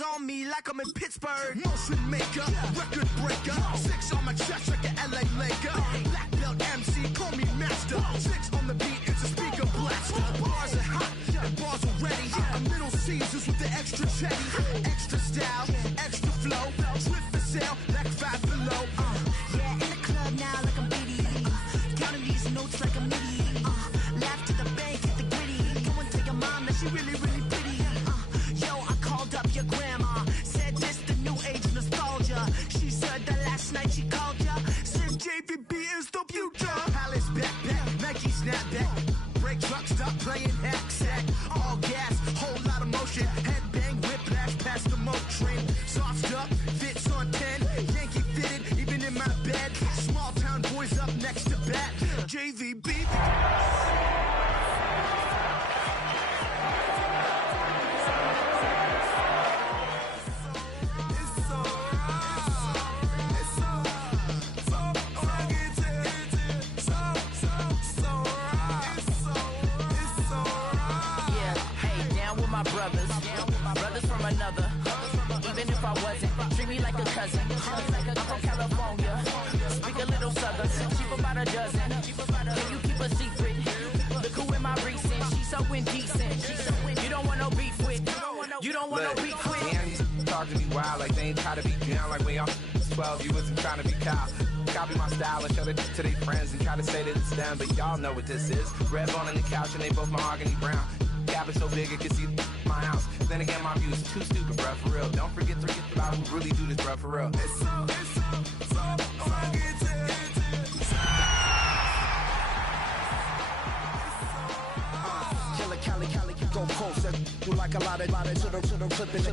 Diamonds on me like I'm in Pittsburgh. Motion maker, record breaker. 6 on my chest like an LA Laker. Black belt MC, call me master. 6 on the beat, it's a speaker blaster. Bars are hot, and bars are ready. I'm Little Caesars with the extra chetty. Extra style, extra flow. Drip for sale, like 5 below. Yeah, in the club now like I'm Biddy. Counting these notes like a MIDI. Laugh to the bank, hit the gritty. Go and tell your mom that she really, really pretty. Yo, I called up your grandma. Said this the new age nostalgia. She said that last night she called ya. Said JVB is the future. Palace backpack, Nike snapback. Break truck, stop playing hack sack. All gas, whole lot of motion. Headbang, whiplash, past the moat train. Soft stuff, fits on 10. Yankee fitted, even in my bed. Small town boys up next to bat. JVB. Brothers from another. Even if I wasn't, treat me like a cousin. I'm from California, speak a little southern. Cheap about a dozen. Can you keep a secret? Look who in my recent. She's so indecent. You don't want no beef with. You don't want no beef with. Man, talk to me wild like they ain't try to be down. Like when y'all 12, you wasn't trying to be Kyle. Copy my style and show it to their friends and try to say that it's them, but y'all know what this is. Red bone on the couch and they both mahogany brown. Cabin so big it can see my house. Then again, my view is too stupid, bruh, for real. Don't forget about who really do this, bruh, for real. Cali, go closer. Do like a lot of to the flipping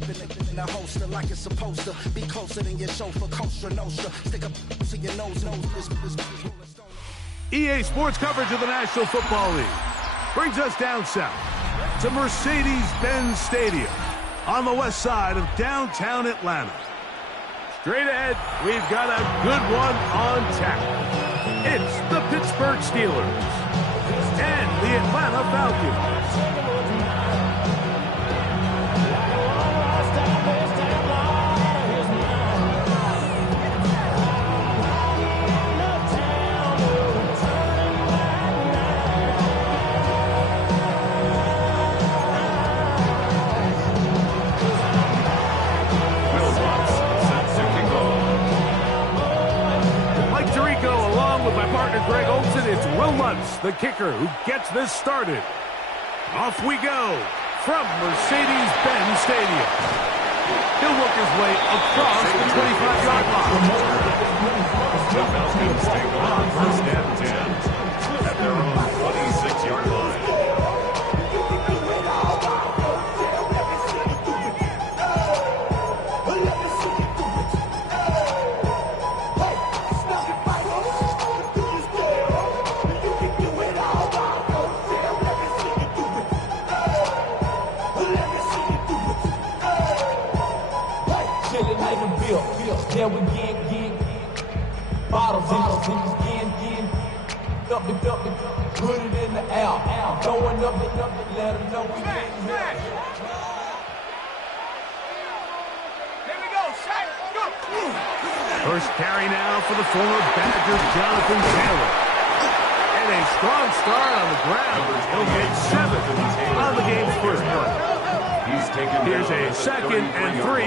in the holster like it's supposed to be closer than your chauffeur, Costa Nostra. Stick up to your nose. EA Sports coverage of the National Football League brings us down south to Mercedes-Benz Stadium on the west side of downtown Atlanta. Straight ahead, we've got a good one on tap. It's the Pittsburgh Steelers and the Atlanta Falcons. Greg Olsen, it's Will Lutz, the kicker, who gets this started. Off we go from Mercedes-Benz Stadium. He'll work his way across the 25-yard line. The Falcons take on first and 10 at their own 26-yard line. Then we get bottles in up, put it in the air, going up, let them know we getting here. Here we go, Shaq, go! First carry now for the former Badger Jonathan Taylor. And a strong start on the ground. He'll get 7 on the game's first play. Here's a 2nd and 3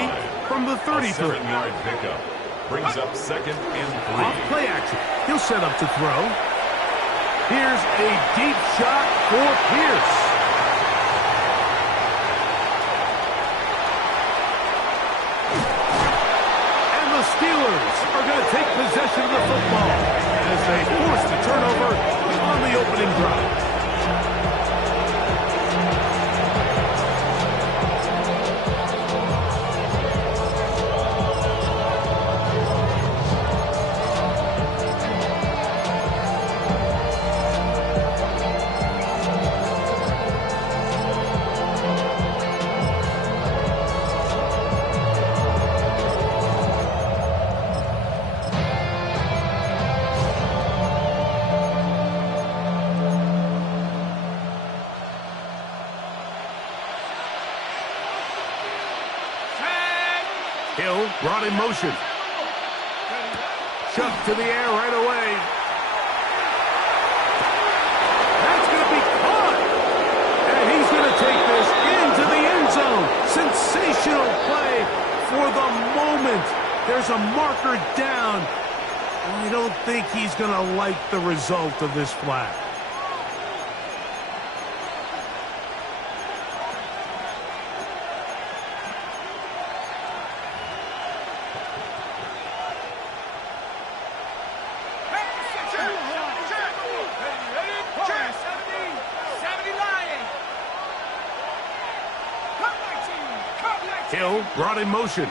from the 33. 7-yard pickup brings up 2nd and 3. Off play action. He'll set up to throw. Here's a deep shot for Pierce. And the Steelers are going to take possession of the football as they force the turnover on the opening drive. Hill brought in motion. Shoved to the air right away. That's going to be caught. And he's going to take this into the end zone. Sensational play for the moment. There's a marker down. I don't think he's going to like the result of this flag. Hill brought in motion.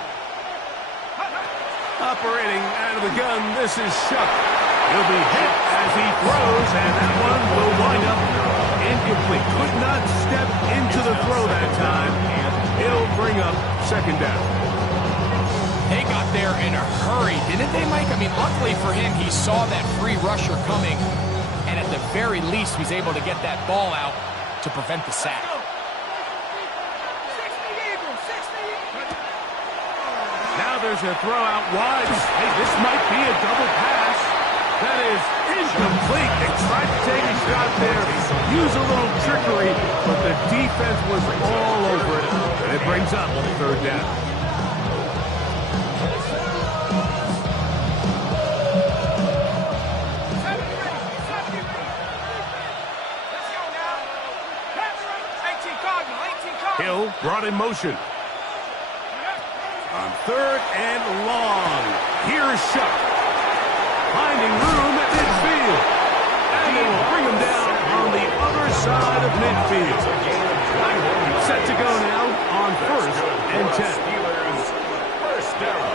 Operating out of the gun, this is Shuck. He'll be hit as he throws, and that one will wind up incomplete. Could not step into the throw that time. It'll bring up second down. They got there in a hurry, didn't they, Mike? I mean, luckily for him, he saw that free rusher coming, and at the very least, was able to get that ball out to prevent the sack. Now there's a throw out wide. Hey, this might be a double pass. That is incomplete. They tried to take a shot there, use a little trickery, but the defense was all over it, and it brings up third down. Hill brought in motion. On third and long. Here's Shuck. Finding room at midfield. And they will bring him down on the other side of midfield. Set to go now on first and 10. First down.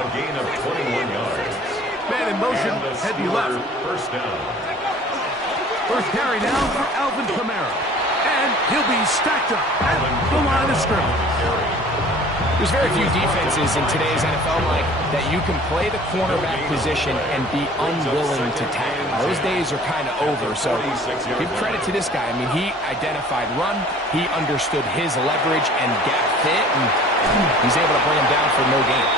A gain of 21 yards. Man in motion, head to left. First down. First carry now for Alvin Kamara. And he'll be stacked up at the line of scrimmage. There's very few defenses in today's NFL, Mike, that you can play the cornerback position and be unwilling to tackle. Those days are kind of over, so give credit to this guy. I mean, he identified run, he understood his leverage and gap fit, and he's able to bring him down for no gain.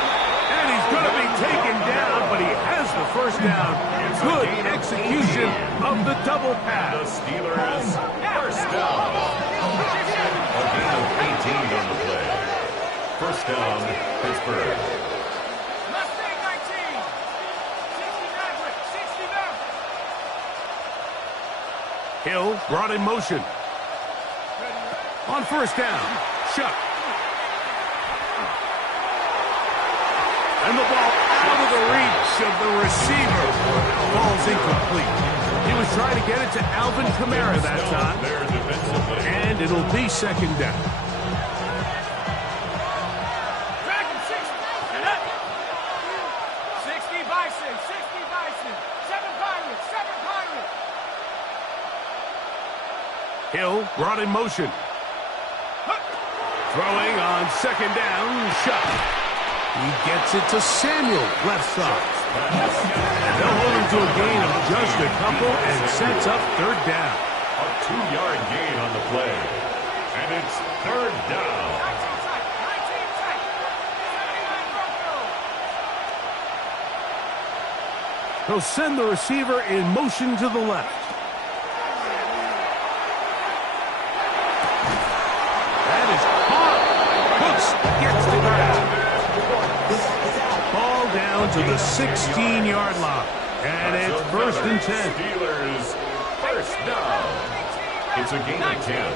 And he's going to be taken down, but he has the first down. Good execution of the double pass. The Steelers, first down. A gain of 18 on the play. First down, Pittsburgh. Mustang 19. 69. Hill brought in motion. On first down, Shuck. And the ball out of the reach of the receiver. Ball's incomplete. He was trying to get it to Alvin Kamara that time. And it'll be second down. Hill brought in motion. Throwing on second down, Shuck. He gets it to Samuel, left side. And they'll hold him to a gain of just a couple and sets up third down. A 2-yard gain on the play. And it's third down. He'll send the receiver in motion to the left. That is caught. Hooks gets the grab. Ball down to the 16-yard line. And it's first and 10. Steelers, first down. It's a gain of 10.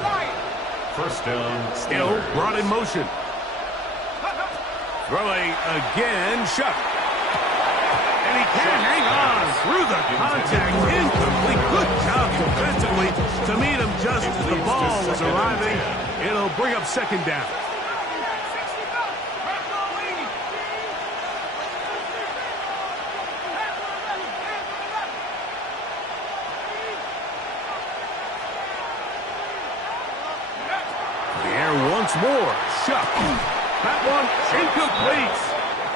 First down, Hill Steelers. brought in motion. Throwing again, Shuck. And he can't hang on through the contact. Incomplete. Good job defensively to meet him just as the ball was arriving. It'll bring up second down. The air once more. Shuck. That one incomplete.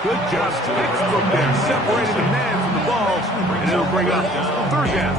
Good job. Textbook there. Separated the man from the ball. And it'll bring up third down.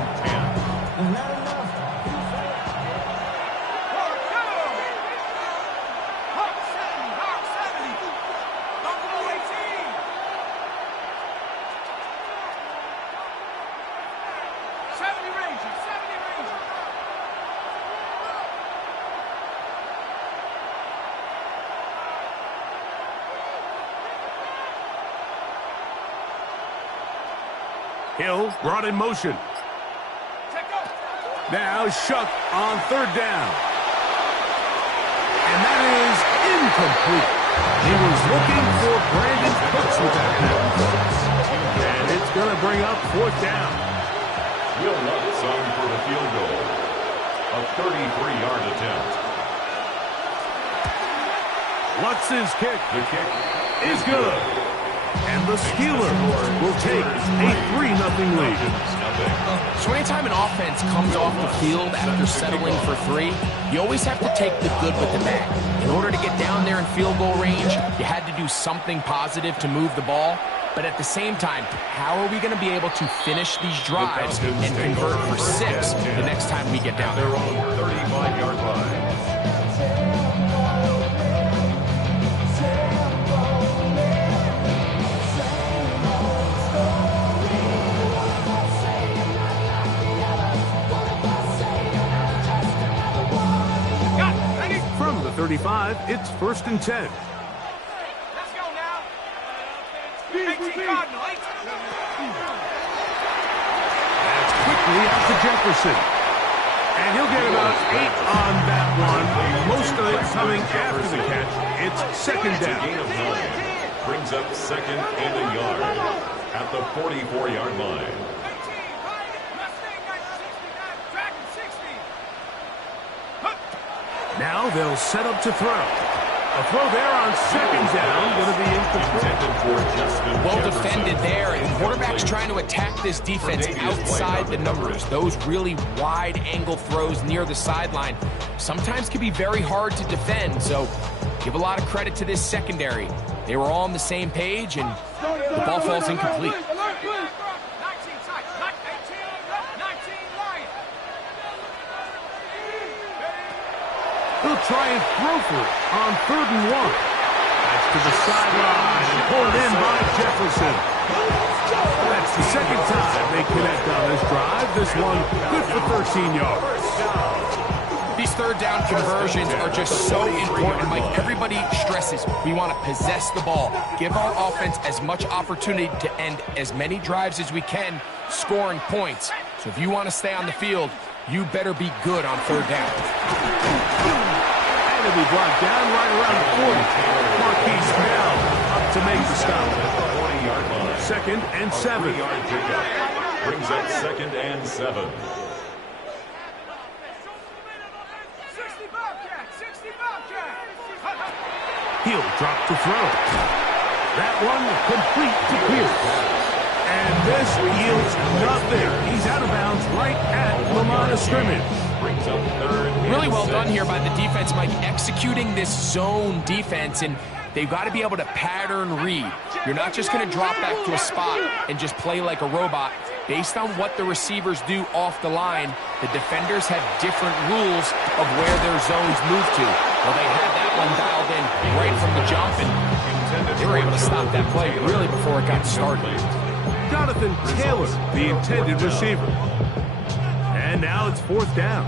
Hill brought in motion. Now Shuck on third down. And that is incomplete. He was looking for Brandon Cooks with that pass. And it's going to bring up fourth down. Will Lutz on for the field goal. A 33-yard attempt. Lutz's kick. The kick is good. And the Steelers will take a 3-0 lead. So anytime an offense comes off the field after settling for 3, you always have to take the good with the bad. In order to get down there in field goal range, you had to do something positive to move the ball. But at the same time, how are we going to be able to finish these drives and convert for 6 the next time we get down there? Their own 35-yard line. From the 35, it's 1st and 10. Let's go now. 18 Cardinal, 18. That's quickly out to Jefferson. And he'll get about 8 on that one. Most of it coming after the catch. It's 2nd down. Gain of 9. Brings up 2nd and a yard at the 44-yard line. Now they'll set up to throw. A throw there on 2nd down, going to be incomplete. Well defended there, and quarterback's trying to attack this defense outside the numbers. Those really wide angle throws near the sideline sometimes can be very hard to defend, so give a lot of credit to this secondary. They were all on the same page, and the ball falls incomplete. He'll try and throw for it on 3rd and 1. That's to the sideline and pulled in by Jefferson. That's the 2nd time they connect on this drive. This one good for 13 yards. These 3rd down conversions are just so important, Mike. Everybody stresses we want to possess the ball, give our offense as much opportunity to end as many drives as we can, scoring points. So if you want to stay on the field, you better be good on 3rd down. And he'll be brought down right around the 40. Marquise Bell up to make the stop. 40-yard line. 2nd and 7. 3-yard pickup. Brings up 2nd and 7. He'll drop to throw. That one complete to Pierce. And this yields nothing. He's out of bounds right at the line of scrimmage. Brings up 3rd. Really well done here by the defense, Mike, executing this zone defense, and they've got to be able to pattern read. You're not just going to drop back to a spot and just play like a robot. Based on what the receivers do off the line, the defenders have different rules of where their zones move to. Well, they had that one dialed in right from the jump, and they were able to stop that play really before it got started. Jonathan Taylor, the intended receiver. And now it's 4th down.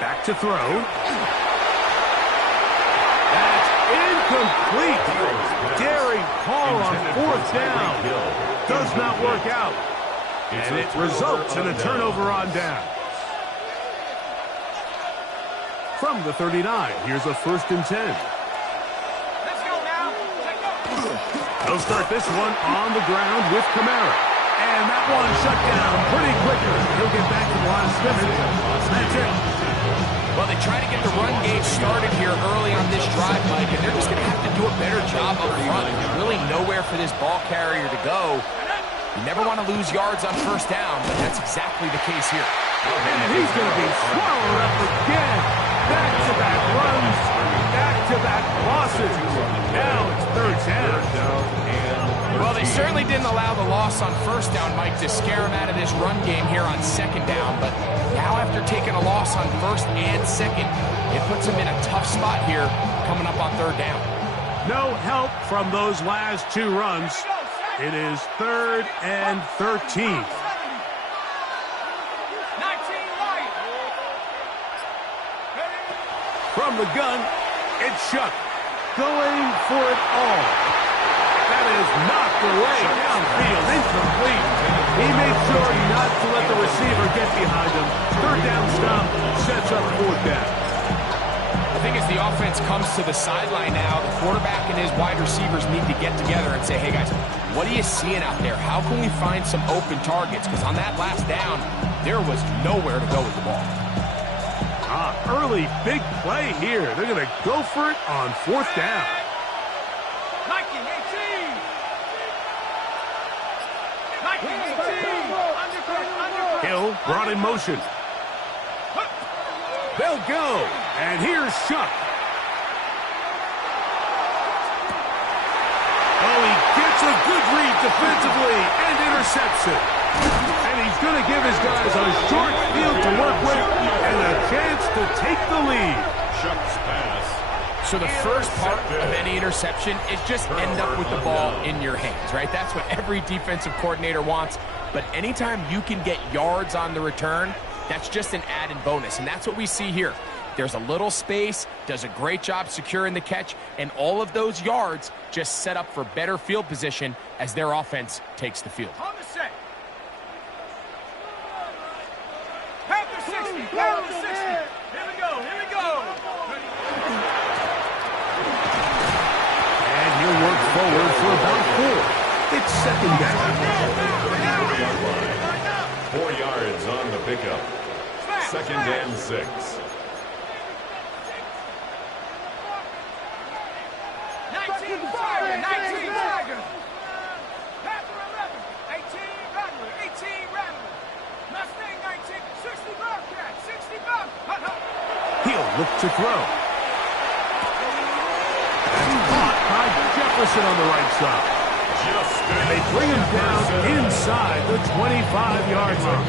Back to throw. That's incomplete. Gary Hall on 4th down. Does not work out. And it results in a turnover on down. From the 39, here's a 1st and 10. Let's go now. They'll start this one on the ground with Kamara. And that one shut down pretty quickly. He'll get back to the line of scrimmage. That's it. Well, they try to get the run game started here early on this drive, Mike, and they're just going to have to do a better job up front. There's really nowhere for this ball carrier to go. You never want to lose yards on 1st down, but that's exactly the case here. And he's going to be swallowed up again. Back-to-back runs, back-to-back losses. Now it's 3rd down. Well, they certainly didn't allow the loss on 1st down, Mike, to scare him out of this run game here on 2nd down. But now after taking a loss on 1st and 2nd, it puts him in a tough spot here coming up on 3rd down. No help from those last 2 runs. It is 3rd and 13. 19 wide. From the gun, it's Shuck going for it all. That is knocked away downfield, incomplete. He made sure not to let the receiver get behind him. 3rd down stop sets up 4th down. I think as the offense comes to the sideline now, the quarterback and his wide receivers need to get together and say, hey guys, what are you seeing out there? How can we find some open targets? Because on that last down, there was nowhere to go with the ball. Early big play here. They're going to go for it on 4th down. 19, 18. 19, 18. Hill brought in motion. They'll go. And here's Shuck. Oh, he gets a good read defensively and intercepts it. And he's going to give his guys a short field to work with and a chance to take the lead. Shuck's pass. So the first part of any interception is just end up with the ball in your hands, right? That's what every defensive coordinator wants. But anytime you can get yards on the return, that's just an added bonus. And that's what we see here. There's a little space, does a great job securing the catch, and all of those yards just set up for better field position as their offense takes the field. On the set. Pound the 60. Pound the 60. Here we go. Here we go. And he'll work forward for about 4. It's 2nd down. 4 yards on the pickup. 2nd and 6. 19 Tiger. 19 Tiger. Panther 11. 18 Rattler. 18 Rattler. Mustang 19. 60 Bobcat. 60 Bobcat. He'll look to throw. That's caught by Jefferson on the right side. And they bring him down inside the 25-yard line.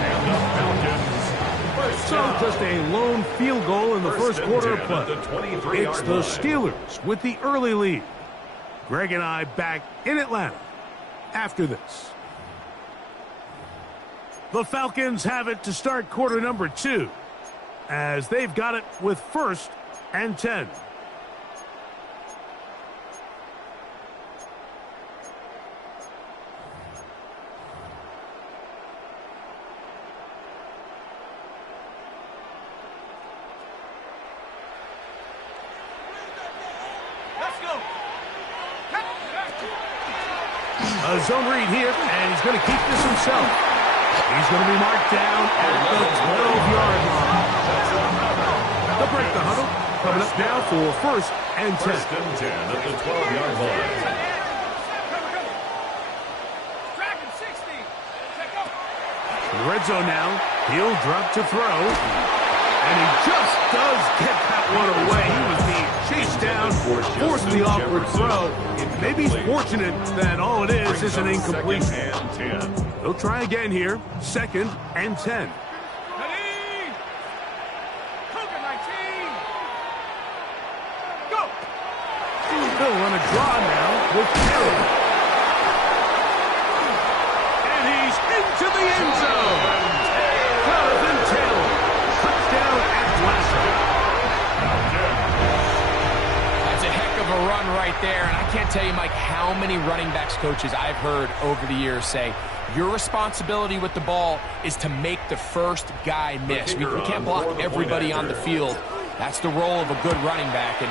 And the Falcons. So just a lone field goal in the first quarter of play. It's the Steelers with the early lead. Greg and I back in Atlanta after this. The Falcons have it to start quarter number 2 as they've got it with 1st and 10. A zone read here, and he's going to keep this himself. He's going to be marked down at the 12-yard line. They'll break the huddle. Coming up now for 1st and 10. 1st and 10 at the 12-yard line. Dragon 60. Red zone now. He'll drop to throw. And he just does get that one away. He was being chased down, forced the awkward throw. Maybe he's fortunate that all it is an incompletion. 2nd and 10. They'll try again here. 2nd and 10. Ready? Cougar 19. Go. They'll run a draw now with Hill. And he's into the end zone. Jonathan Taylor. Touchdown Atlanta. That's a heck of a run right there, and I can't tell you, Mike, how many running backs coaches I've heard over the years say, your responsibility with the ball is to make the first guy miss. We can't block everybody on the field. That's the role of a good running back, and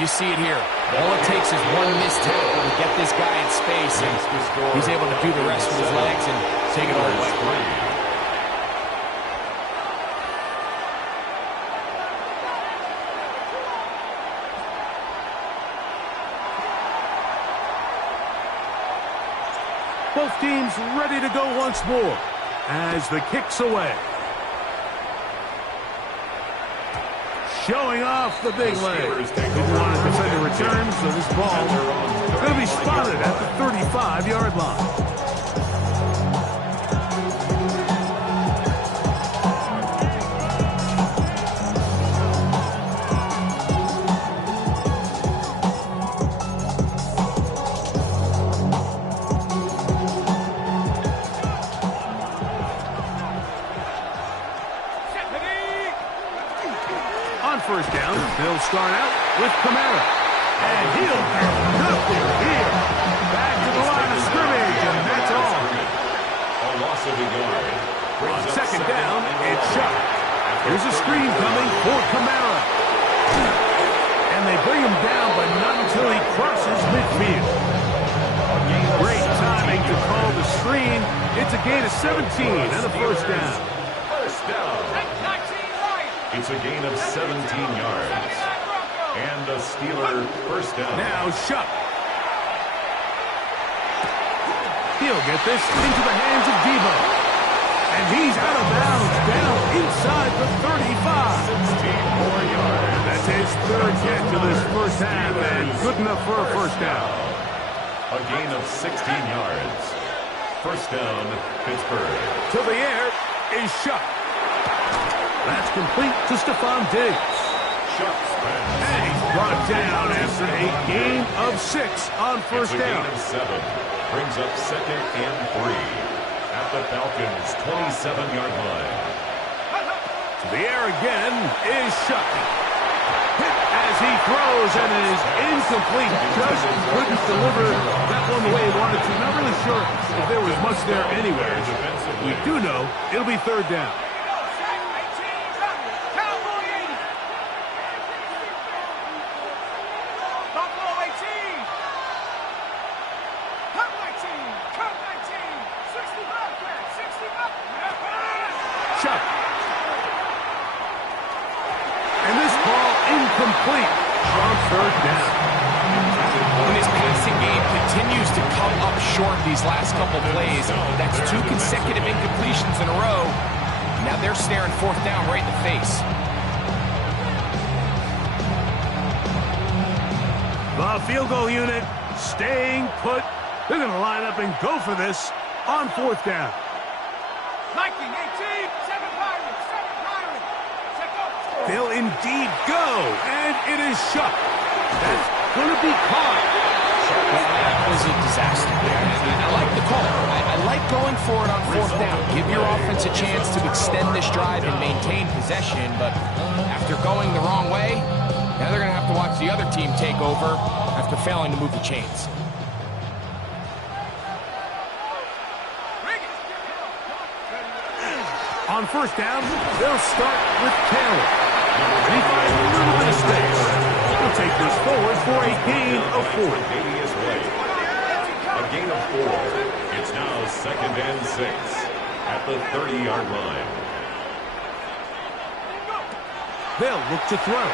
you see it here. All it takes is one missed tackle to get this guy in space, and he's able to do the rest with his legs and take it all away. Both teams ready to go once more as the kick's away. Showing off the big leg. Didn't want to defend a return, so this ball is going to be spotted at the 35-yard line. start out with Kamara. And he'll get nothing here. Back to the line of scrimmage, and that's all. A loss of a yard. On second down, it's Chuck. Here's a screen coming for Kamara. And they bring him down, but not until he crosses midfield. Great timing to call the screen. It's a gain of 17 and a first down. First down. It's a gain of 17 yards. And a Steeler first down. Now Shuck. He'll get this into the hands of Debo. And he's out of bounds, down inside the 35. 16 more yards. That's his third catch of this first half, and good enough for a first down. A gain of 16 yards. First down, Pittsburgh. To the air is Shuck. That's complete to Stephon Diggs. Shuck's pass. And he's brought down after a gain of 6 on first down. It's a gain of 7. Brings up second and 3. At the Falcons' 27-yard line. To the air again is Shuck. Hit as he throws, and it is incomplete. Just couldn't deliver that one the way he wanted to. Not really sure if there was much there anywhere. We do know it'll be third down. Chuck. And this ball incomplete on third down. And his passing game continues to come up short these last couple plays. That's 2 consecutive incompletions in a row. Now they're staring fourth down right in the face. The field goal unit staying put. They're going to line up and go for this on fourth down. 19, 18, 7 Pirates, 7 Pirates. Check up. They'll indeed go, and it is Shuck. That's going to be caught. That was a disaster. I like the call. I like going for it on fourth down. Give your offense a chance to extend this drive and maintain possession, but after going the wrong way, now they're going to have to watch the other team take over after failing to move the chains. On first down, they'll start with Taylor. And he finds a little bit of space. He'll take this forward for a gain of 4. A gain of 4. It's now second and 6 at the 30-yard line. They'll look to throw.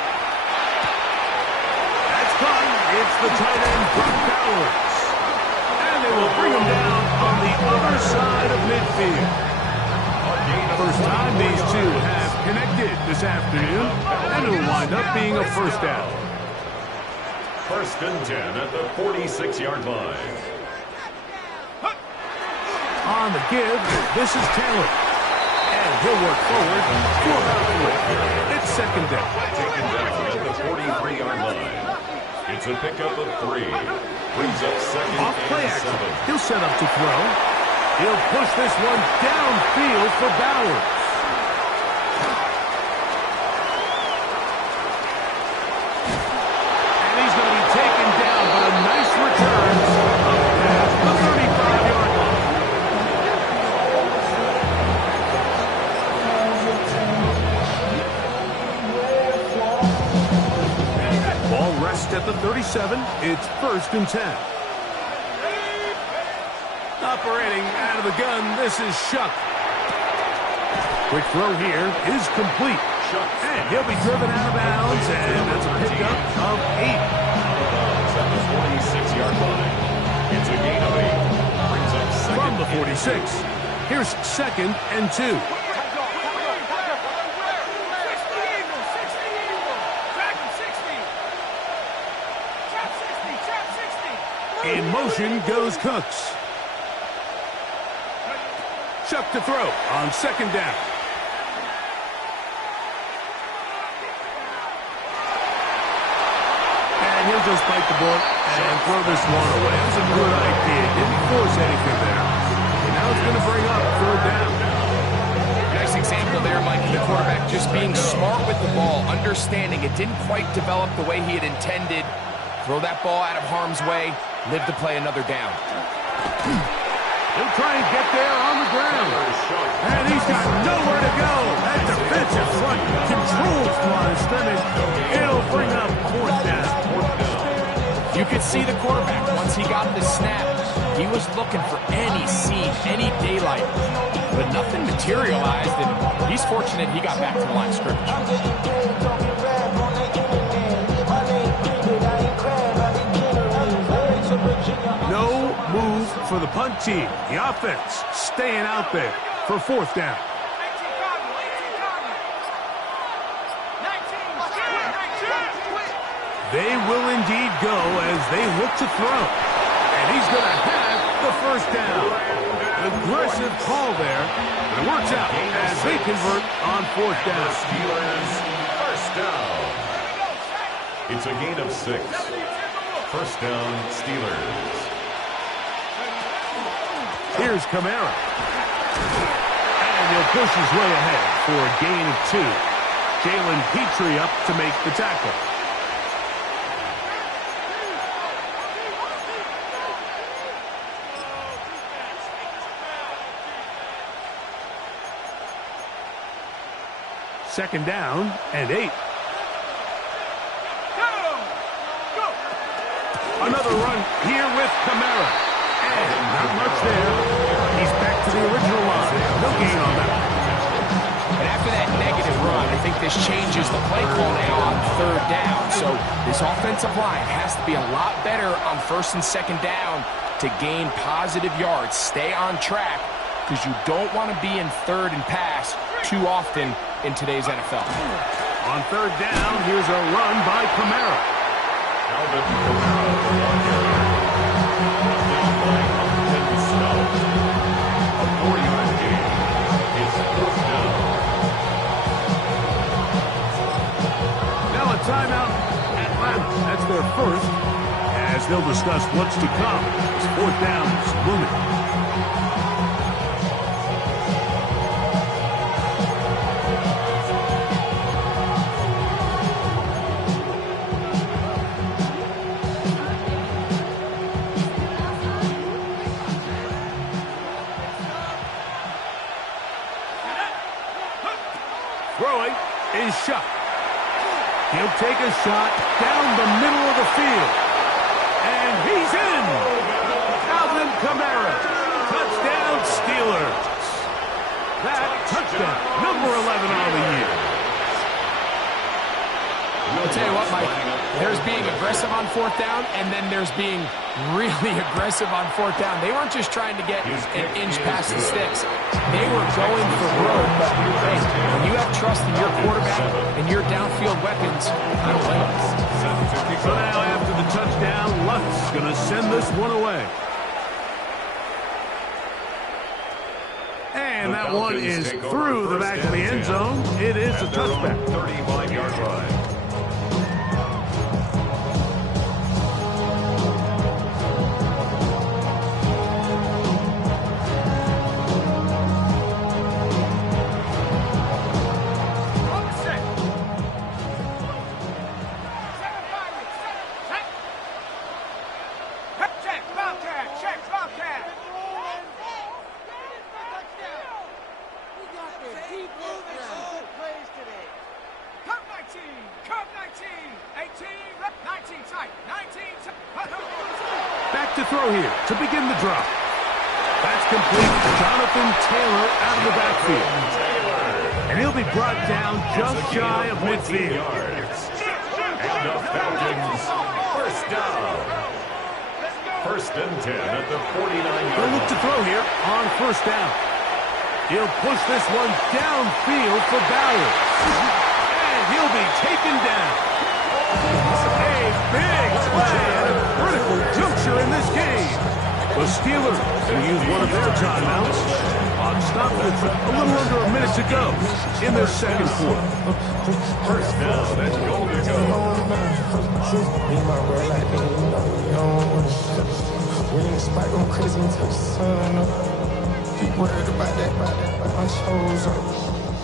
That's caught. It's the tight end, Brock Bowers. And they will bring him down on the other side of midfield. First time these two have connected this afternoon, and it will wind up being a first down. First and 10 at the 46-yard line. On the give, this is Taylor. And he'll work forward for about 3. It's second down. Taken down at the 43-yard line. It's a pickup of 3. Brings up second Off play and action. 7. He'll set up to throw. He'll push this one downfield for Bowers. And he's going to be taken down, but a nice return up past the 35-yard line. Ball rests at the 37. It's first and 10. Operating out of the gun, this is Shuck. Quick throw here is complete. And he'll be driven out of bounds, and that's a pickup of 8. At the 46-yard line. It's a gain of 8. Brings up second. From the 46, here's second and 2. In motion goes Cooks. Chuck to throw on second down. And he'll just bite the bullet and throw this one away. It was a good idea. Didn't force anything there. And now it's going to bring up third down. Nice example of there, Mike, the quarterback just being smart with the ball, understanding it didn't quite develop the way he had intended. Throw that ball out of harm's way, live to play another down. He'll try and get there on the ground. And he's got nowhere to go. That defensive front controls the line of scrimmage. It'll bring up fourth down. You could see the quarterback, once he got the snap, he was looking for any seam, any daylight. But nothing materialized, and he's fortunate he got back to the line of scrimmage. No move for the punt team. The offense staying out there for fourth down. They will indeed go as they look to throw. And he's going to have the first down. Aggressive call there. But it works out as they convert on fourth down. Steelers, first down. It's a gain of 6. First down, Steelers. Here's Kamara. And he'll push his way ahead for a gain of 2. Jalen Petrie up to make the tackle. Second down and 8. Another run here with Kamara. And not much there. He's back to the original line. No gain on that. And after that negative run, I think this changes the play call now on third down. So this offensive line has to be a lot better on first and second down to gain positive yards. Stay on track because you don't want to be in third and pass too often in today's NFL. On third down, here's a run by Kamara. Alvin Kamara, the one carry. Finish line of 10 stops. A 40-yard gain. It's fourth down. Now a timeout. Atlanta. That's their first. As they'll discuss what's to come. As fourth down is looming. Throwing is shot. He'll take a shot down the middle of the field. And he's in. Alvin Kamara. Touchdown Steelers. That touchdown. Number 11 on the year. I'll tell you what, Mike, there's being aggressive on fourth down, and then there's being really aggressive on fourth down. They weren't just trying to get an inch past the sticks. They were going for broke. But hey, when you have trust in your quarterback and your downfield weapons, I don't blame them. So now after the touchdown, Luck's going to send this one away. And that one is through the back of the end zone. It is a touchback. 35-yard line. Back to throw here to begin the drop. That's complete. Jonathan Taylor out of the backfield. And he'll be brought down just shy of midfield. And the Falcons, first down. First and 10 at the 49-yard They'll look to throw here on first down. He'll push this one downfield for Ballard. And he'll be taken down. A big play at a critical juncture in this game. The Steelers will use one of their timeouts on stoppage with a little under a minute to go in their second quarter. First down and goal to go.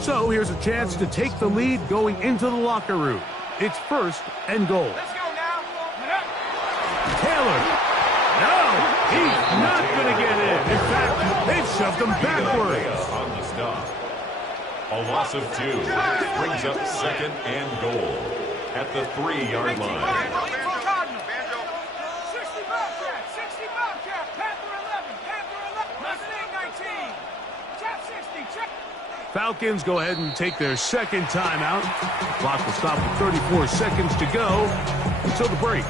So here's a chance to take the lead going into the locker room. It's 1st and goal. Let's go now. Taylor. No, he's not going to get in. In fact, they've shoved him backwards. On the stop. A loss of 2 brings up 2nd and goal at the 3-yard line. 60 Bobcat, 60 Bobcat, Panther 11, Panther 11, Mustang 19, Chap 60, check. Falcons go ahead and take their 2nd timeout. Clock will stop with 34 seconds to go until the break.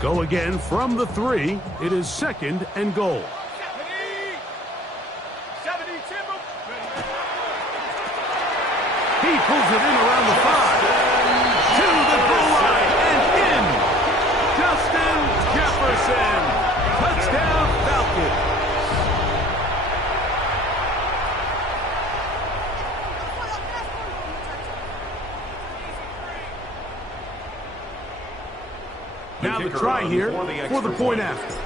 Go again from the 3. It is 2nd and goal. 70, Timber. He pulls it in around the 5. To the goal line and in. Justin Jefferson. Touchdown Falcons. Now the try here for the point after.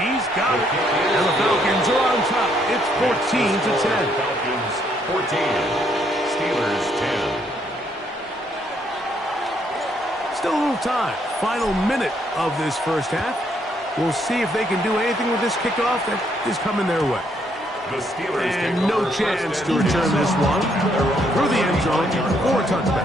He's got it. And the Falcons are on top. It's 14-10. Falcons 14. Steelers 10. Still a little time. Final minute of this first half. We'll see if they can do anything with this kickoff that is coming their way. The Steelers and no chance to return this one. Through the end zone for a touchback.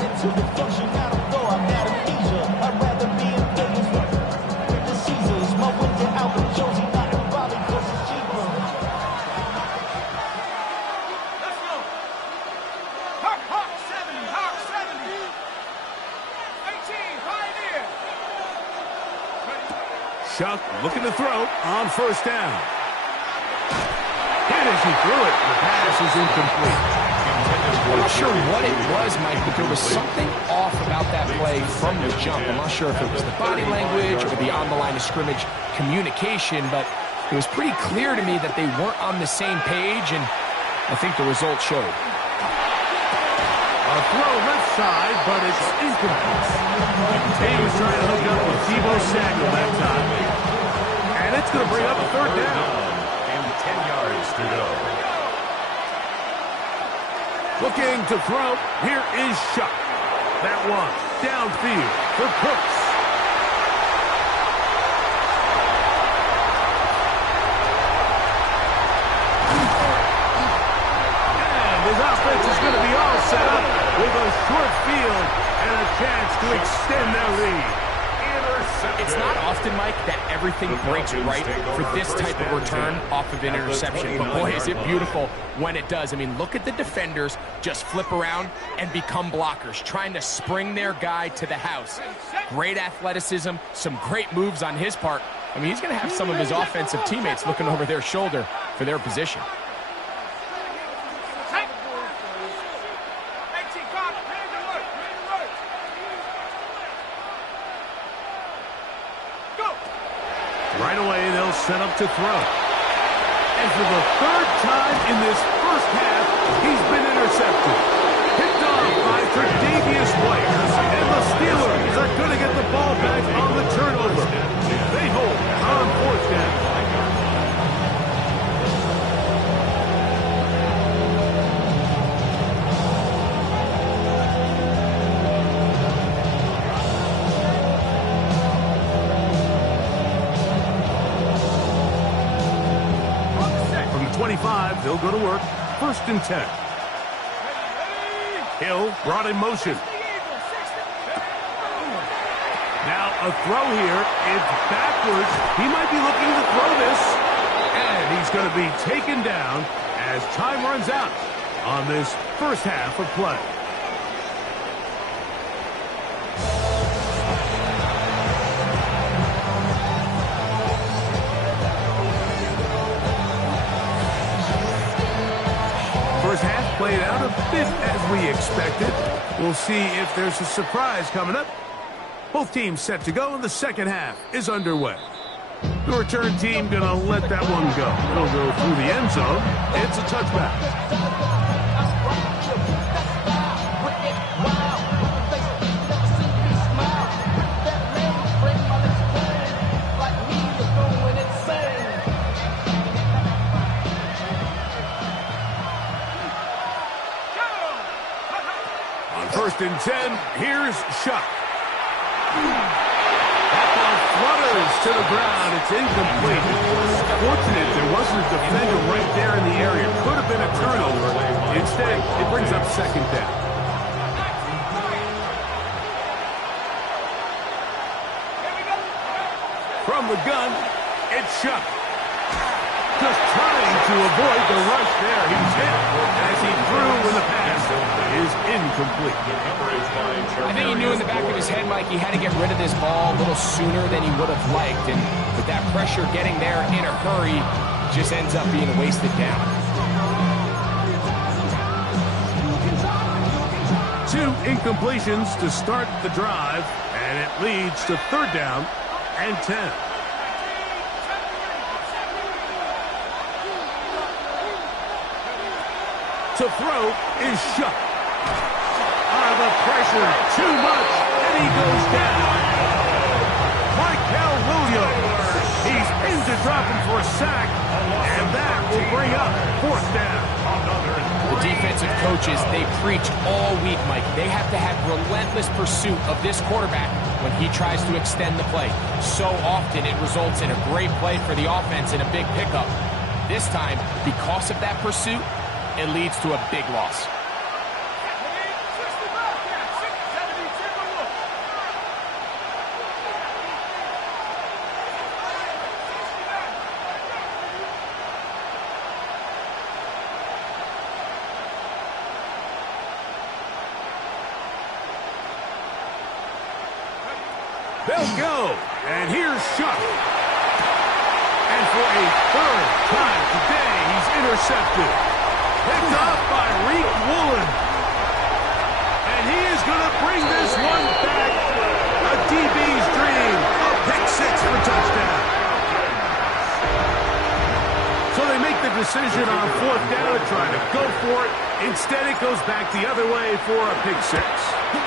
Chuck looking to throw on 1st down. And as he threw it, the pass is incomplete. I'm not sure what it was, Mike, but there was something off about that play from the jump. I'm not sure if it was the body language or the on-the-line of scrimmage communication, but it was pretty clear to me that they weren't on the same page, and I think the result showed. A throw left side, but it's incomplete. He was trying to hook up with Deebo Samuel that time. And it's going to bring up a 3rd down. And 10 yards to go. Looking to throw. Here is Chuck. That one downfield for Cooks. And his offense is going to be all set up with a short field and a chance to extend their lead. It's not often, Mike, that everything breaks right for this type of return off of an interception. But boy, is it beautiful when it does. I mean, look at the defenders just flip around and become blockers, trying to spring their guy to the house. Great athleticism, some great moves on his part. I mean, he's going to have some of his offensive teammates looking over their shoulder for their position. Right away, they'll set up to throw. And for the 3rd time in this first half, he's been intercepted. Picked off by Tre'Davious White. And the Steelers are going to get the ball back on the turnover. They hold on 4th down. From the 25, they'll go to work. 1st and 10. Hill brought in motion. Now a throw here. It's backwards. He might be looking to throw this. And he's going to be taken down as time runs out on this first half of play. First half played out a bit as we expected. We'll see if there's a surprise coming up. Both teams set to go, and the second half is underway. The return team going to let that one go. It'll go through the end zone. It's a touchback. First and 10, here's Shuck. That ball flutters to the ground. It's incomplete. Fortunate there wasn't a defender right there in the area. Could have been a turnover. Instead, it brings up second down. From the gun, it's Shuck. Just trying to avoid the rush there. He was hit as he threw when the pass is incomplete. I think he knew in the back of his head, Mike, he had to get rid of this ball a little sooner than he would have liked. And with that pressure getting there in a hurry, just ends up being a wasted down. 2 incompletions to start the drive, and it leads to third down and 10. To throw is Shuck. The pressure, too much, and he goes down. Michael Williams. He's in to drop him for a sack, and that will bring up fourth down. The defensive coaches, they preach all week, Mike. They have to have relentless pursuit of this quarterback when he tries to extend the play. So often it results in a great play for the offense and a big pickup. This time, because of that pursuit, it leads to a big loss. They'll go, and here's Shuck. And for a third time today, he's intercepted. Picked off by Reek Woolen. And he is going to bring this one back. A DB's dream. A pick six for touchdown. So they make the decision on fourth down to try to go for it. Instead, it goes back the other way for a pick six.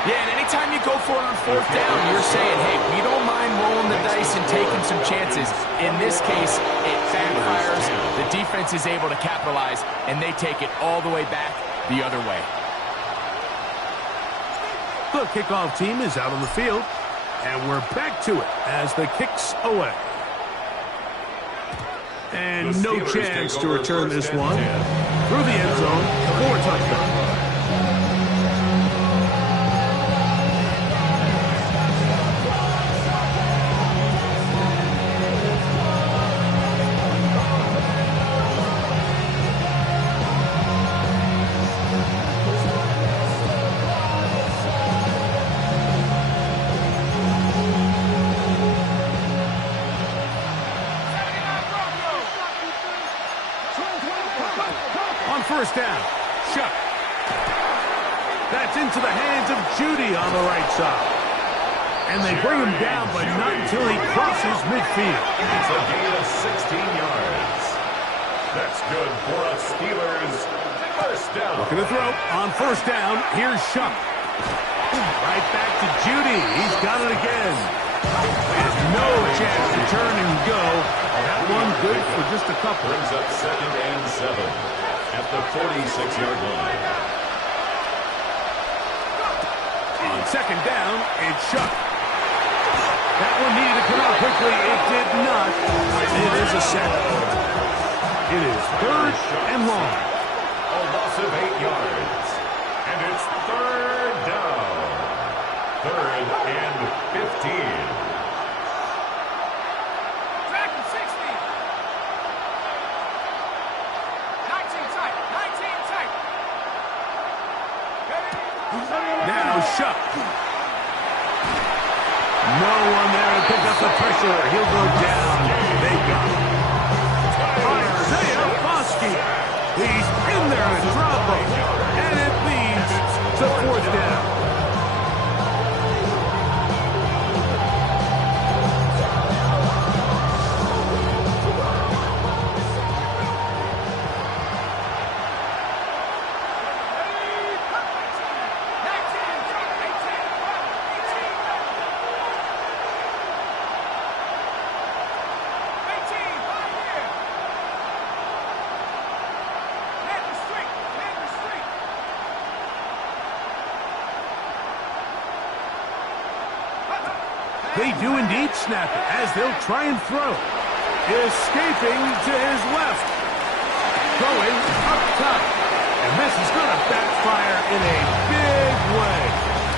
Yeah, and anytime you go for it on fourth down, you're saying, hey, we don't mind rolling the dice and taking some chances. In this case, it backfires. The defense is able to capitalize, and they take it all the way back the other way. The kickoff team is out on the field, and we're back to it as the kick's away. And no chance to return this one through the end zone for a touchdown. First down, Shuck. That's into the hands of Judy on the right side. And they bring him down, but not until he crosses midfield. It's a gain of 16 yards. That's good for a Steelers first down. Looking to throw on first down. Here's Shuck. Right back to Judy. He's got it again. There's no chance to turn and go. That one good for just a couple. Brings up 2nd and 7. At the 46-yard line. On second down, it's Shuck. That one needed to come out quickly. It did not. It is a sack. It is third and long. A loss of 8 yards. And it's third down. 3rd and 15. Now Shuck. No one there to pick up the pressure. He'll go down. They got him. Isaiah Foskey. He's in there to drop him. And it leads to fourth down. They do indeed snap it as they'll try and throw. Escaping to his left. Going up top. And this is going to backfire in a big way.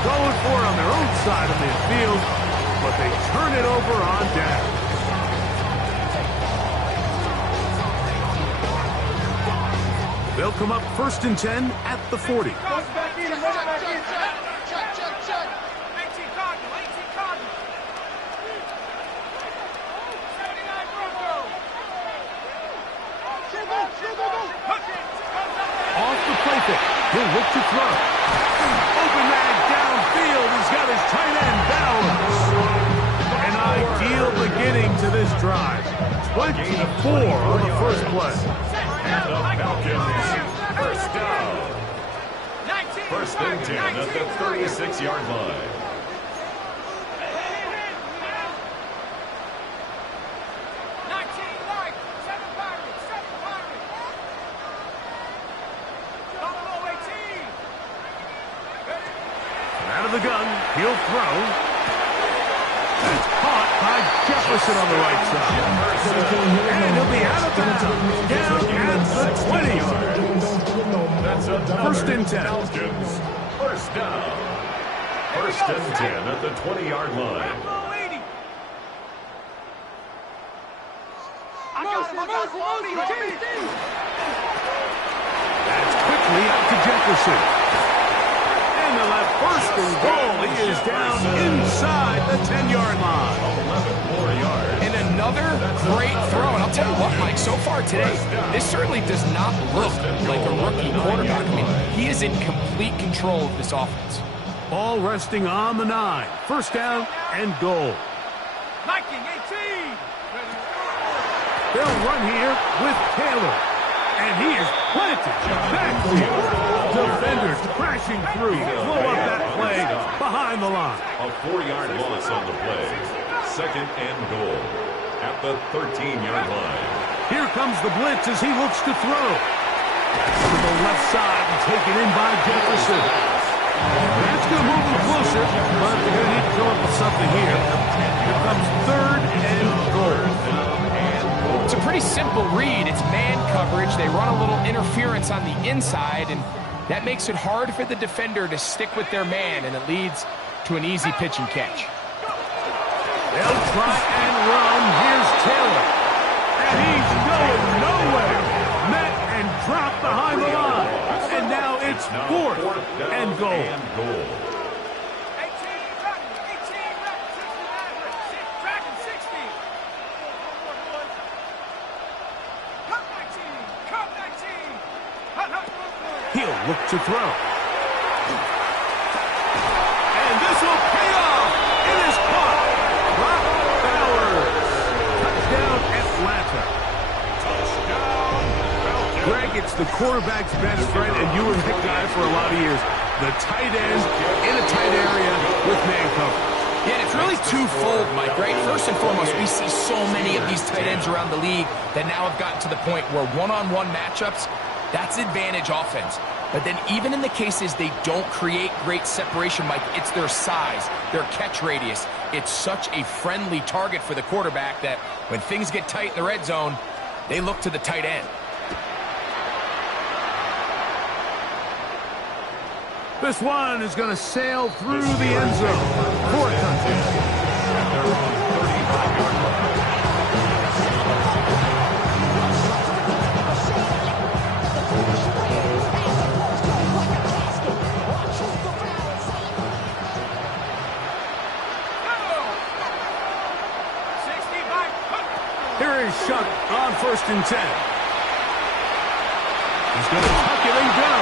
Going for it on their own side of midfield, but they turn it over on down. They'll come up 1st and 10 at the 40. Off the play fake. He'll look to throw. Open man downfield. He's got his tight end Bowers. An ideal beginning to this drive. 24 on the first play. And the Falcons, first down. 1st and 10 at the 36-yard line. Out of the gun, he'll throw. That's caught by Jefferson on the right side. And he'll be out of bounds. Down at the 20-yard. That's a 1st and 10. Falcons, first down. 1st and 10 at the 20-yard line. That's quickly out to Jefferson. And the left 1st and goal. He is down inside the 10-yard line. 11 more yards. And another great throw. And I'll tell you what, Mike, so far today, this certainly does not look like a rookie quarterback. I mean, he is in complete control of this offense. Ball resting on the 9. 1st down and goal. Viking 18. They'll run here with Taylor. And he is planted backfield. Defenders crashing through. Blow up that play behind the line. A 4-yard loss on the play. 2nd and goal at the 13-yard line. Here comes the blitz as he looks to throw. To the left side and taken in by Jefferson. That's going to move him closer, but they're going to need to come up with something here. Here comes 3rd and goal. It's a pretty simple read. It's man coverage. They run a little interference on the inside, and that makes it hard for the defender to stick with their man, and it leads to an easy pitch and catch. They'll try and run. Here's Taylor. And he's going nowhere. Met and dropped behind the line. And now it's 4th and goal. He'll look to throw. And this will pay off. It is caught. Brock Bowers. Touchdown, Atlanta. Greg, it's the quarterback's best friend, and you were that guy for a lot of years. The tight end in a tight area with man coverage. Yeah, and it's really twofold, Mike, right? First and foremost, we see so many of these tight ends around the league that now have gotten to the point where one-on-one matchups, that's advantage offense. But then even in the cases they don't create great separation, Mike, it's their size, their catch radius. It's such a friendly target for the quarterback that when things get tight in the red zone, they look to the tight end. This one is going to sail through the end zone for a touchdown. Here is Shuck on 1st and 10. He's going to tuck it and go.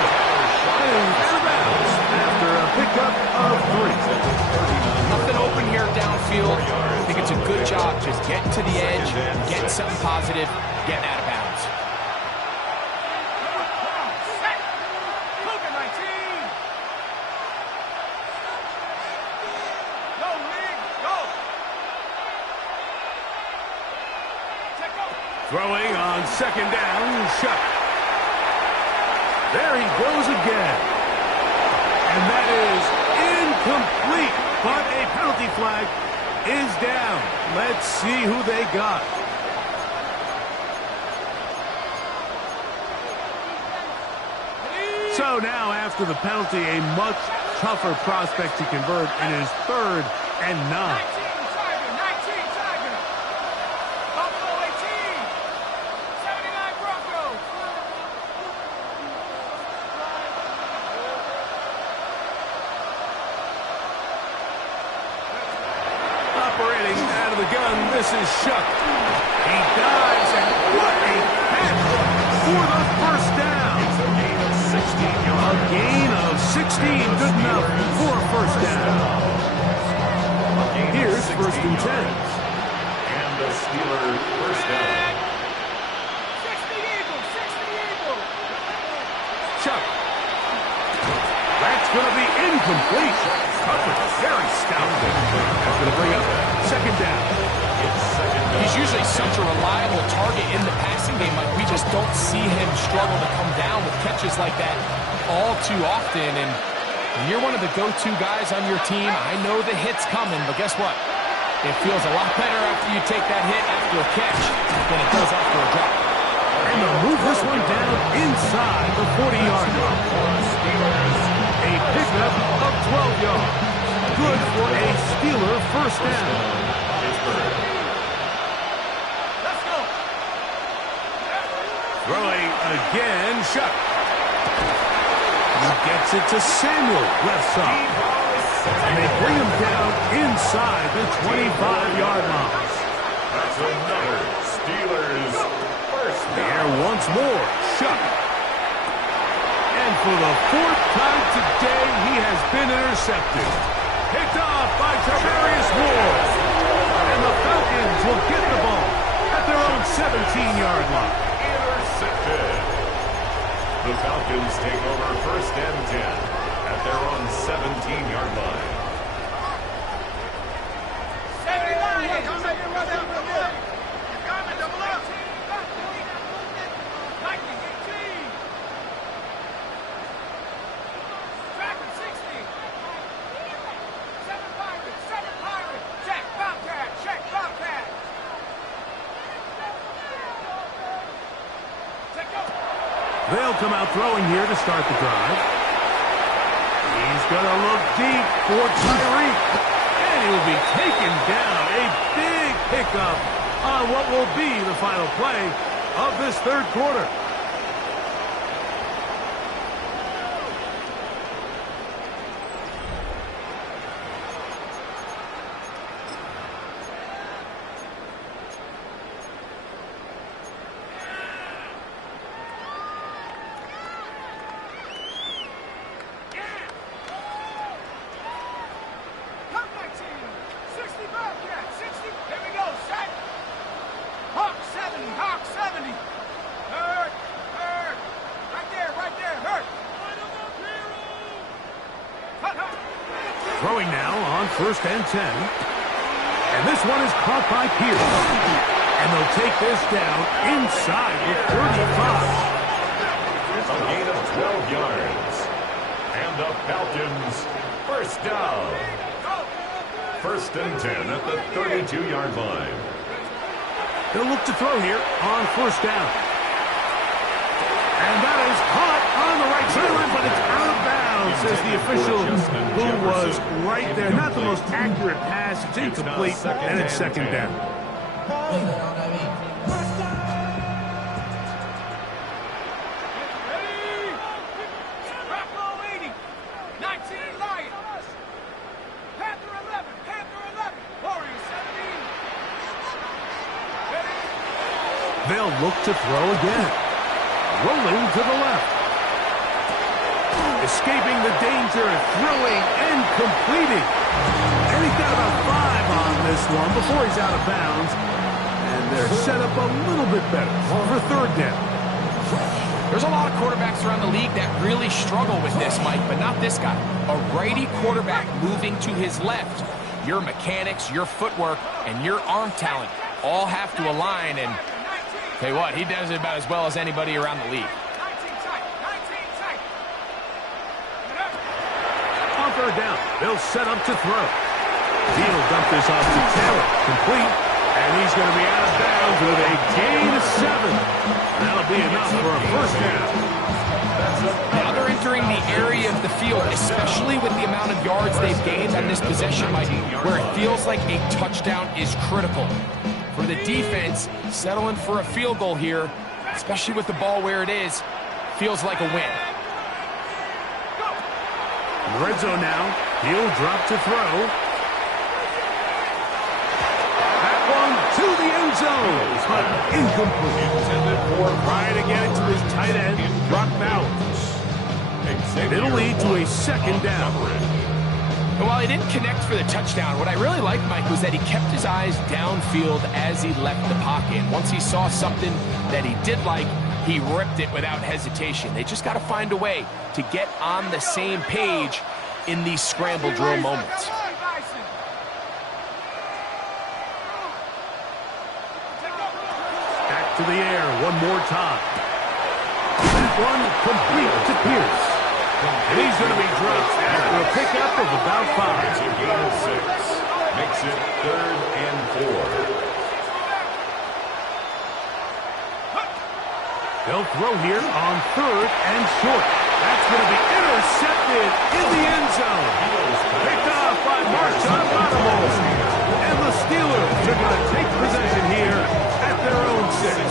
And out of bounds after a pickup of 3. Nothing open here downfield. I think it's a good job just getting to the edge, getting something positive, getting out of bounds. Throwing on 2nd down, Shuck. There he goes again. And that is incomplete, but a penalty flag is down. Let's see who they got. So now, after the penalty, a much tougher prospect to convert in his 3rd and 9. Operating out of the gun, this is Shuck. He dives, and what a catch for the first down. It's a gain of 16 yards. A gain of 16, good enough for a first down. Here's 1st and 10. And the Steelers first down. 60 Eagles, 60 Eagles. Chuck. That's going to be incomplete. Coverage very stout. That's going to bring up 2nd down. It's 2nd down. He's usually such a reliable target in the passing game. Like, we just don't see him struggle to come down with catches like that all too often. And when you're one of the go-to guys on your team, I know the hit's coming, but guess what? It feels a lot better after you take that hit after a catch than it does after a drop. And they'll move this one down inside the 40-yard line. A pickup of 12 yards. Good for a Steeler first down. Let's go. Throwing again, Shuck. He gets it to Samuel, left side. And they bring him down inside the 25-yard line. That's another Steelers first down. There once more, Shuck. And for the 4th time today, he has been intercepted. Picked off by Tavarius Ward. And the Falcons will get the ball at their own 17-yard line. Intercepted. The Falcons take over 1st and 10 at their own 17-yard line. 7 They'll come out throwing here to start the drive. He's going to look deep for Tyreek. And he'll be taken down. A big pickup on what will be the final play of this 3rd quarter. Throwing now on 1st and 10. And this one is caught by Pierce. And they'll take this down inside the 35. A gain of 12 yards. And the Falcons first down. 1st and 10 at the 32-yard line. They'll look to throw here on 1st down. And that is caught on the right sideline, but it's out of bounds, says the official who was right there. Not the most accurate pass. It's incomplete, and it's 2nd down. They'll look to throw again. Rolling to the left. Escaping the danger, throwing and completing. And he's got about 5 on this one before he's out of bounds. And they're set up a little bit better for 3rd down. There's a lot of quarterbacks around the league that really struggle with this, Mike, but not this guy. A righty quarterback moving to his left. Your mechanics, your footwork, and your arm talent all have to align, and tell you what, he does it about as well as anybody around the league. On 3rd down, they'll set up to throw. He'll dump this off to Taylor. Complete. And he's going to be out of bounds with a gain of 7. That'll be enough for a first down. Now they're entering the area of the field, especially with the amount of yards they've gained on this possession, Mike, where it feels like a touchdown is critical. For the defense, settling for a field goal here, especially with the ball where it is, feels like a win. In the red zone now, he'll drop to throw. That one to the end zone, but incomplete. Trying to get it to his tight end, Brock Bowers. It'll lead to a second down. And while he didn't connect for the touchdown, what I really liked, Mike, was that he kept his eyes downfield as he left the pocket. And once he saw something that he did like, he ripped it without hesitation. They just got to find a way to get on the same page in these scramble drill moments. Back to the air one more time. That one complete to Pierce. And he's going to be dropped after a pickup of about 5. It's a gain of 6. Makes it 3rd and 4. They'll throw here on 3rd and short. That's going to be intercepted in the end zone. Picked off by Marshawn Lattimore. And the Steelers are going to take possession here at their own 6.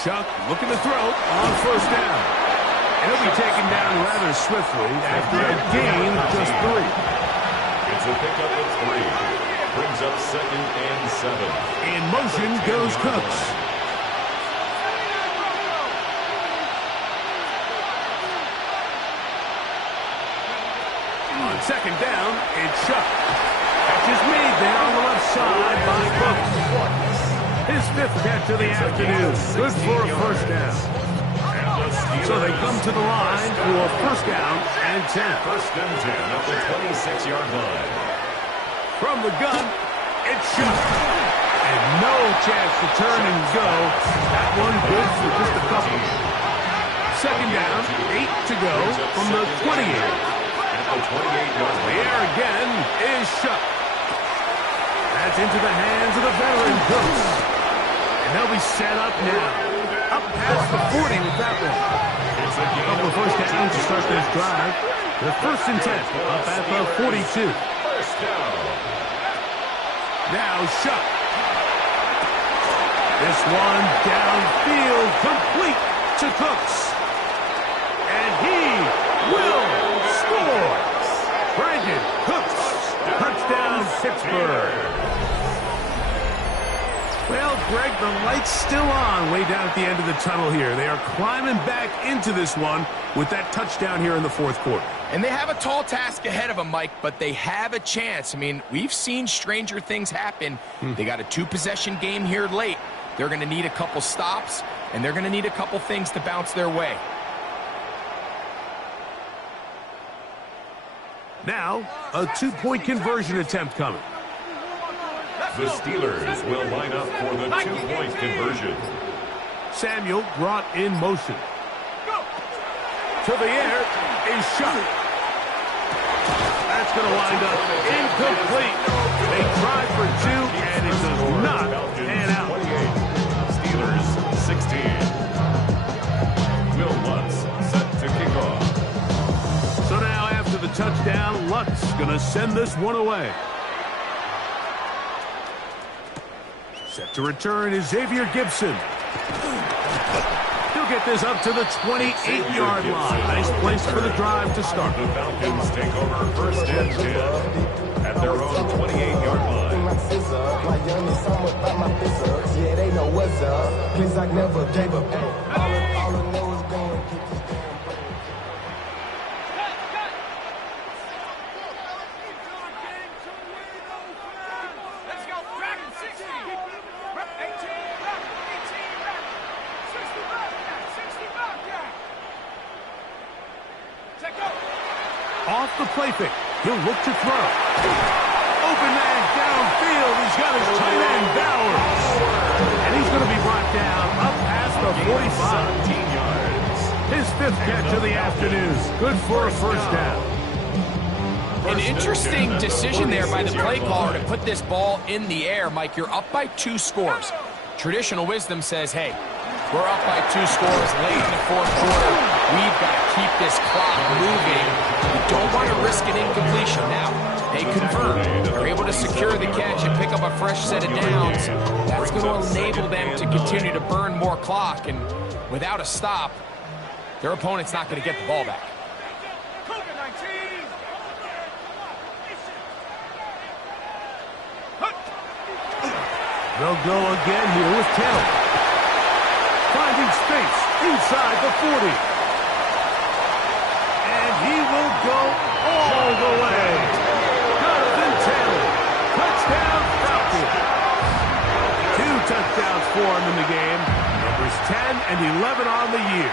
Chuck looking to throw on 1st down. And he'll be taken down rather swiftly after a gain of just 3. It's a pickup of 3. Brings up 2nd and 7. In motion goes Cooks. On 2nd down, it's Chuck. Catch is made there on the left side by Cooks. His 5th catch of the afternoon. Good for a 1st down. So they come to the line for a 1st down and 10. 1st and 10 at the 26-yard line. From the gun, it's Chuck. And no chance to turn and go. That one good for just a couple. 2nd down, 8 to go from the 28. At the 28-yard line. The air again is Chuck. That's into the hands of the veteran Cooks. And they'll be set up now. Up past the 40 with that one. A couple of 1st downs to start this drive. The 1st and 10 up at the 42. 1st down. Now Chuck. This one downfield complete to Cooks. And he will score. Brandon Cooks. Touchdown Pittsburgh. Well, Greg, the light's still on way down at the end of the tunnel here. They are climbing back into this one with that touchdown here in the 4th quarter. And they have a tall task ahead of them, Mike, but they have a chance. I mean, we've seen stranger things happen. They got a 2-possession game here late. They're going to need a couple stops, and they're going to need a couple things to bounce their way. Now, a 2-point conversion attempt coming. The Steelers will line up for the 2-point conversion. Samuel brought in motion. To the air is shot. That's going to wind up incomplete. They try for 2, and it does not pan out. 28, Steelers 16. Will Lutz set to kick off. So now after the touchdown, Lutz going to send this one away. Set to return is Xavier Gibson. He'll get this up to the 28-yard line. Nice place for the drive to start. The Falcons take over 1st and 10 at their own 28-yard line. Yeah, they know what's up. Please, I never gave up. All I know is going to keep this game. Off the play fake. He'll look to throw. Open man downfield is fifth catch of the afternoon. Good for a first down. An interesting decision there by the play caller to put this ball in the air. Mike, you're up by 2 scores. Traditional wisdom says, hey, we're up by 2 scores late in the fourth quarter. We've got to keep this clock moving. We don't want to risk an incompletion. Now, they convert. They're able to secure the catch and pick up a fresh set of downs. That's going to enable them to continue to burn more clock. And without a stop, their opponent's not going to get the ball back. They'll go again here with Taylor. Finding space inside the 40. And he will go all the way. Jonathan Taylor. Touchdown Falcons. 2 touchdowns for him in the game. Numbers 10 and 11 on the year.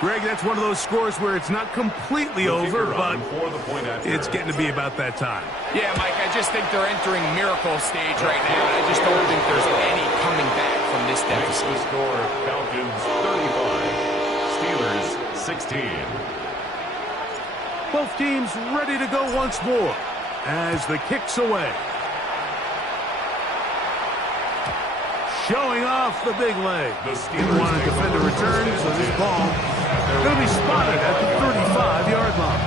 Greg, that's one of those scores where it's not completely over, but it's getting to be about that time. Yeah, Mike, I just think they're entering miracle stage right now. I just don't think there's any coming back from this deficit. The score, Falcons 35, Steelers 16. Both teams ready to go once more as the kick's away. Showing off the big leg. Didn't want to defend a return, so this ball going to be spotted at the 35-yard line.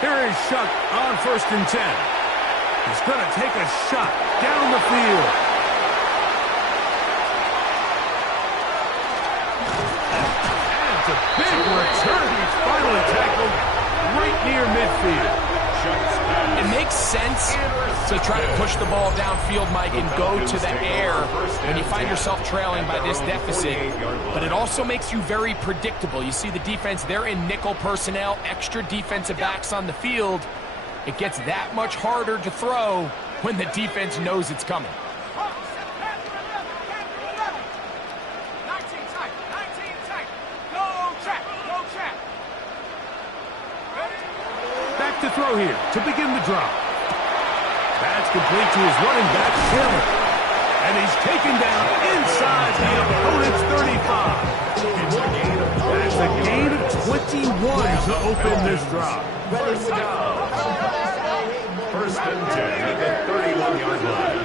Here is Shuck on 1st and 10. He's going to take a shot down the field. And it's a big return. He's finally tackled right near midfield. It makes sense to try to push the ball downfield, Mike, and go to the air when you find yourself trailing by this deficit. But it also makes you very predictable. You see the defense, they're in nickel personnel, extra defensive backs on the field. It gets that much harder to throw when the defense knows it's coming. To throw here to begin the drop. That's complete to his running back, Taylor. And he's taken down inside the opponent's 35. That's a gain of 21 to open this drive. First and 10 at the 31-yard line.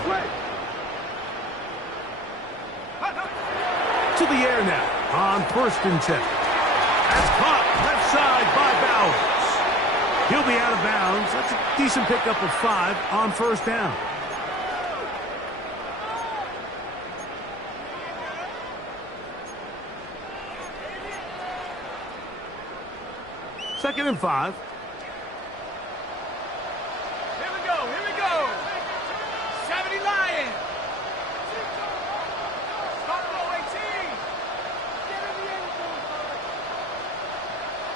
To the air now on 1st and 10. That's caught left side by Bowers. He'll be out of bounds. That's a decent pickup of 5 on 1st down. Second and 5. Here we go, here we go. 70 Lions. Start row 18. Get in the end zone.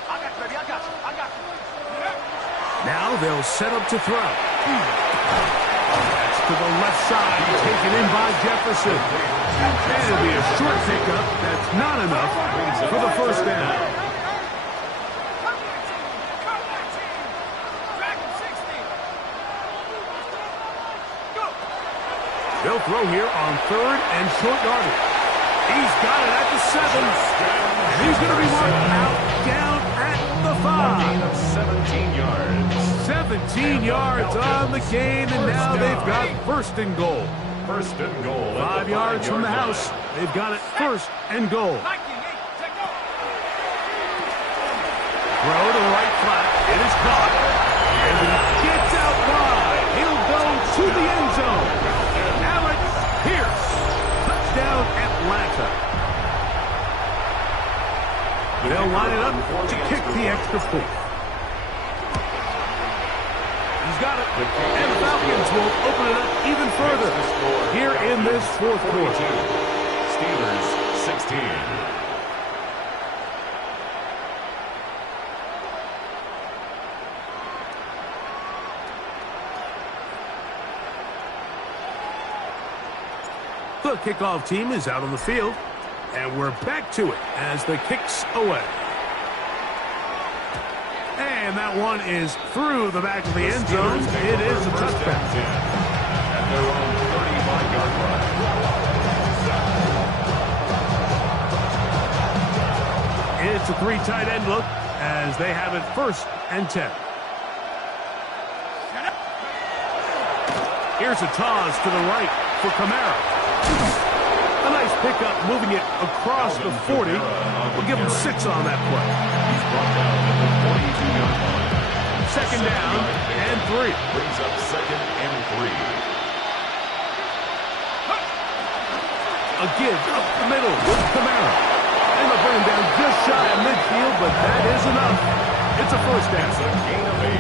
I got you, baby, I got you, I got you. Now they'll set up to throw. That's to the left side, taken in by Jefferson. And it'll be a short pickup. That's not enough for the first down. They'll throw here on 3rd and short yardage. He's got it at the 7. And he's going to be marked out down at the 5. 17 yards. 17 yards on the gain, and now they've got 1st and goal. 1st and goal. 5 yards from the house. They've got it 1st and goal. Throw to the right flat. It is caught. And he gets out wide. He'll go to the end zone. Alex Pierce. Touchdown Atlanta. They'll line it up to kick the extra point. He's got it. And the Falcons will open it up even further here in this fourth quarter. Steelers 16. The kickoff team is out on the field, and we're back to it as the kick's away. And that one is through the back of the end zone. It is a touchdown. At their own 35-yard line. It's a 3 tight end look as they have it 1st and 10. Here's a toss to the right for Kamara. A nice pickup moving it across the 40. We'll give him 6 on that play. He's brought down at the 42-yard line. 2nd down and 3. Brings up 2nd and 3. A give up the middle with Kamara. And they'll bring him down just shy of midfield, but that is enough. It's a 1st down. It's a gain of 8.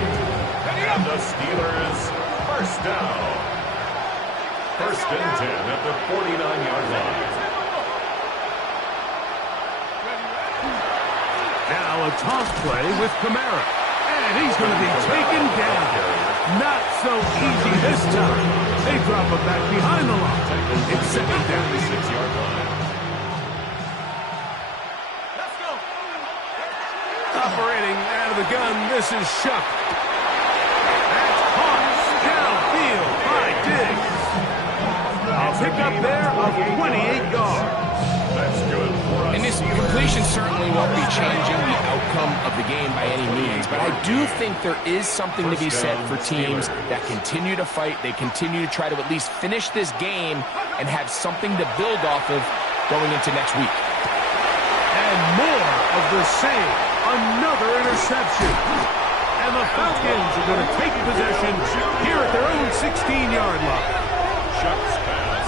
And the Steelers 1st down. 1st and 10 at the 49-yard line. Now a toss play with Kamara. And he's going to be taken down. Not so easy this time. They drop him back behind the line. It's 2nd down. 6-yard line. Operating out of the gun, this is Shuck. That's caught downfield by Diggs. A pickup there of 28 yards. That's good for us. And this completion certainly won't be changing the outcome of the game by any means, but I do think there is something to be said for teams that continue to fight. They continue to try to at least finish this game and have something to build off of going into next week. And more of the same. Another interception. And the Falcons are going to take possession here at their own 16-yard line. Shuck's pass.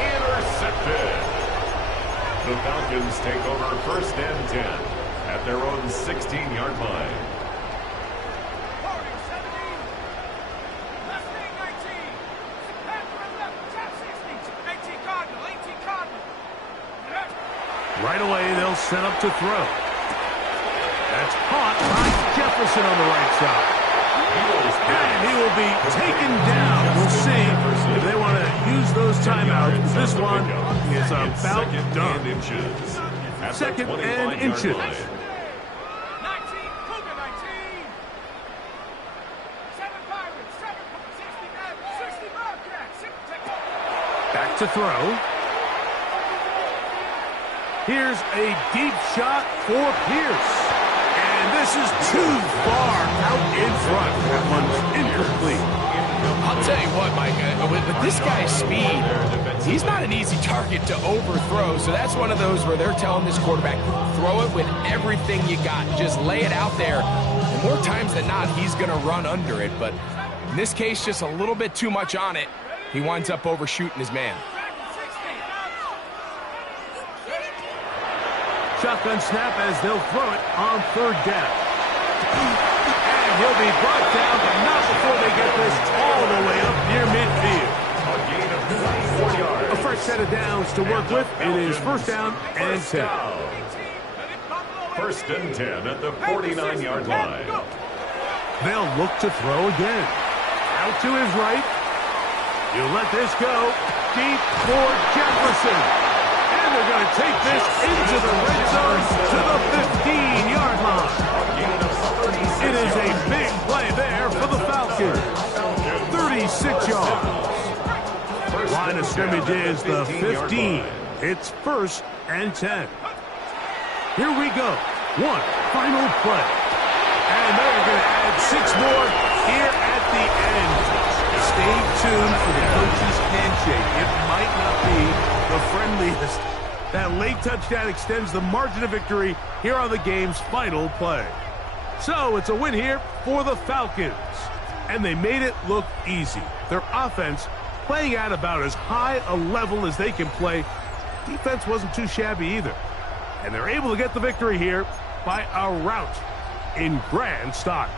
Intercepted. The Falcons take over 1st and 10 at their own 16-yard line. 18 Cardinal. Right away, they'll set up to throw. That's caught by Jefferson on the right side. And he will be taken down. We'll see if they want to use those timeouts. This one is about done. 2nd and inches. 19, Cougar 19. 7 Pirates, 60 Bobcats. Back to throw. Here's a deep shot for Pierce. And this is too far out in front. That one's incomplete. I'll tell you what, Mike, with this guy's speed, he's not an easy target to overthrow. So that's one of those where they're telling this quarterback, throw it with everything you got. Just lay it out there. And more times than not, he's going to run under it. But in this case, just a little bit too much on it. He winds up overshooting his man. Shotgun snap as they'll throw it on 3rd down. And he'll be brought down, but not before they get this all the way up near midfield. A gain of 24 yards. A fresh set of downs to work with. It is 1st down and 10. 1st and 10 at the 49-yard line. They'll look to throw again. Out to his right. You let this go. Deep for Jefferson. And they're going to take this into the red zone to the 15-yard line. It is a big play there for the Falcons. 36 yards. Line of scrimmage is the 15. It's 1st and 10. Here we go. One final play. And they're going to add 6 more here at the end. Stay tuned for the coach's handshake. It might not be the friendliest. That late touchdown extends the margin of victory here on the game's final play. So it's a win here for the Falcons. And they made it look easy. Their offense playing at about as high a level as they can play. Defense wasn't too shabby either. And they're able to get the victory here by a rout in grand style.